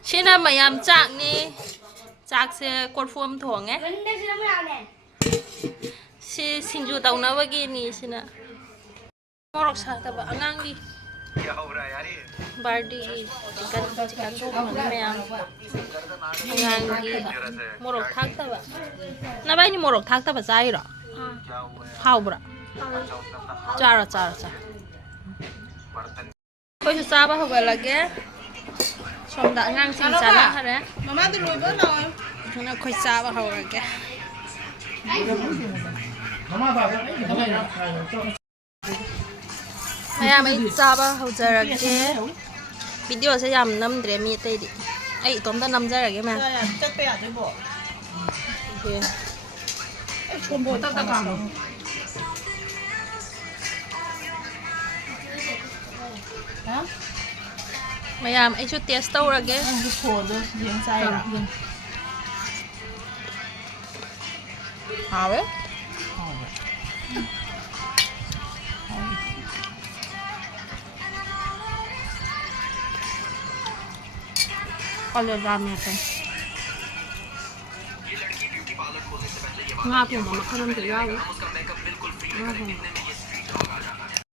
Sina mayam chak ni chak se korfum thonge si sinju tauna bagi ni sina morok sa taba angangi bardi chicken thong mayam angangi morok thak taba na bai ni morok thak taba chai ro hau bra chara koi su chaba hoga lage som da ngang sing chana hare mama tu loi ba noi na koi chaba hoga lage Mayam ay chaba hojaraगे video se yam namdre mi tai di ai tom da namjarage ma chakpe ya bo okay chom bo ta ka ha Mayam ai chu test tawrage thon do yeng chai ra hawe Kalau ramen kan, nggak tuh mama kan nanti jauh, nggak tuh.